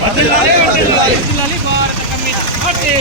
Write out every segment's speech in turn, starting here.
భారత communist party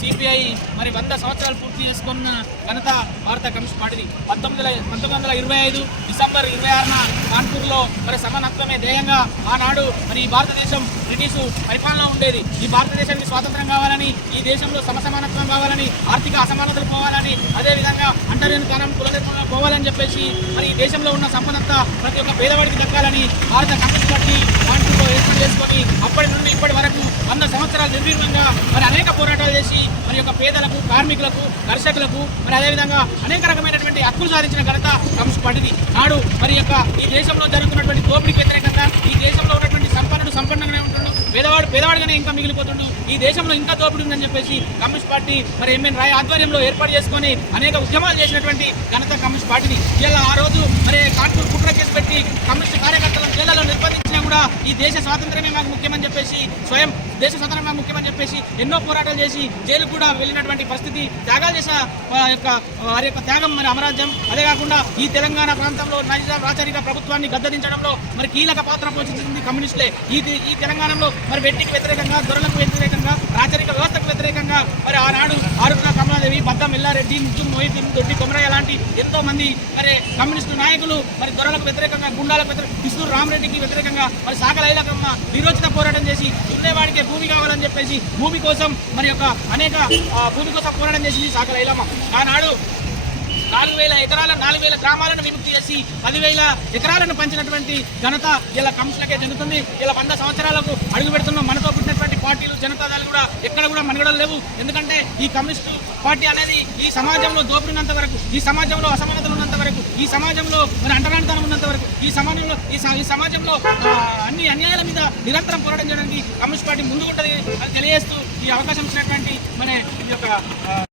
CPI మరి 100 సంవత్సరాలు పూర్తి చేసుకున్న ఘనత భారత కమ్యూనిస్ట్ పార్టీది. 1925 డిసెంబర్ 26న కాన్పూర్లో మరి సమానత్వమే ధ్యేయంగా ఆనాడు మరి ఈ భారతదేశం బ్రిటిషు పరిపాలన ఉండేది. ఈ భారతదేశానికి స్వాతంత్రం కావాలని, ఈ దేశంలో సమసమానత్వం కావాలని, ఆర్థిక అసమానతలు పోవాలని, అదేవిధంగా అంటరానితనం కులనిర్మూలన పోవాలని చెప్పేసి మరి ఈ దేశంలో ఉన్న సంపదంతా ప్రతి ఒక్క పేదవాడికి దక్కాలని భారత కమ్యూనిస్ట్ పార్టీ కాన్పూర్లో ఏర్పాటు చేసుకొని అప్పటి నుండి ఇప్పటి వరకు 100 సంవత్సరాలు నిర్వీర్యంగా మరి అనేక పోరాటాలు చేసి మరి యొక్క పేదలకు, కార్మికులకు, కర్షకులకు మరి అదేవిధంగా అనేక రకమైనటువంటి హక్కులు సాధించిన ఘనత కమ్యూనిస్ట్ పార్టీది. నాడు మరి యొక్క ఈ దేశంలో జరుగుతున్నటువంటి దోపిడీకి వ్యతిరేకంగా, ఈ దేశంలో ఉన్నటువంటి సంపన్నుడు సంపన్నంగానే ఉంటుండు, పేదవాడు పేదవాడిగానే ఇంకా మిగిలిపోతుండు, ఈ దేశంలో ఇంకా దోపిడీ ఉందని చెప్పేసి కమ్యూనిస్ట్ పార్టీ మరి ఎంఎన్ రాయ్ ఆధ్వర్యంలో ఏర్పాటు చేసుకొని అనేక ఉద్యమాలు చేసినటువంటి ఘనత కమ్యూనిస్ట్ పార్టీది. ఇలా ఆ రోజు మరి కాన్పూర్ కుట్ర కేసు పెట్టి కమ్యూనిస్ట్ కార్యకర్తలను జైళ్లలో నిర్బంధించినా కూడా ఈ దేశ స్వాతంత్రమే మాకు ముఖ్యమని చెప్పేసి, స్వయం దేశ స్వాతంత్రమే ముఖ్యమని చెప్పేసి ఎన్నో పోరాటాలు చేసి జైలు కూడా వెళ్ళినటువంటి పరిస్థితి, త్యాగాలు చేసిన వారి యొక్క త్యాగం మరి అమరాజ్యం. అదే కాకుండా ఈ తెలంగాణ ప్రాంతంలో నైజాం రాచరిక ప్రభుత్వాన్ని గద్దదించడంలో మరి కీలక పాత్ర పోషించింది కమ్యూనిస్టులే. ఈ తెలంగాణలో మరి వెట్టికి వ్యతిరేకంగా, దొరలకు వ్యతిరేకంగా, రాచరిక వ్యవస్థకు వ్యతిరేకంగా మరి ఆనాడు ఆరుట్ల కమలాదేవి, బద్దం ఎల్లారెడ్డి, ముజ్జుం మొహిద్దీన్, దొడ్డి కొమరయ్య లాంటి ఎంతో మంది మరి కమ్యూనిస్టు నాయకులు మరి దొరలకు వ్యతిరేకంగా, గుండాలకు వ్యతిరేకంగా, కిస్తూరు రామరెడ్డికి వ్యతిరేకంగా మరి సాకలైలకమ్మ నిరోచిత పోరాటం చేసి దున్నేవాడికే భూమి కావాలని చెప్పేసి భూమి కోసం మరి యొక్క అనేక భూమి కోసం పోరాటం చేసింది సాకలైలమ్మ. ఆనాడు 4,000 ఎకరాల 4,000 గ్రామాలను విముక్తి చేసి 10,000 ఎకరాలను పంచినటువంటి ఘనత ఇలా కమ్యూనిస్టులకే చెందుతుంది. ఇలా 100 సంవత్సరాలకు అడుగు పెడుతున్న మనతో పుట్టినటువంటి పార్టీలు, జనతాదళాలు కూడా ఎక్కడ కూడా మనుగడలు లేవు. ఎందుకంటే ఈ కమ్యూనిస్టు పార్టీ అనేది ఈ సమాజంలో దోపిడీ ఉన్నంత వరకు, ఈ సమాజంలో అసమానతలు ఉన్నంత వరకు, ఈ సమాజంలో మరి అంటరానితనం ఉన్నంత వరకు, ఈ సమాజంలో అన్ని అన్యాయాల మీద నిరంతరం పోరాటం చేయడానికి కమ్యూనిస్ట్ పార్టీ ముందుకుంటుంది అని తెలియజేస్తూ ఈ అవకాశం ఇచ్చినటువంటి మన ఈ యొక్క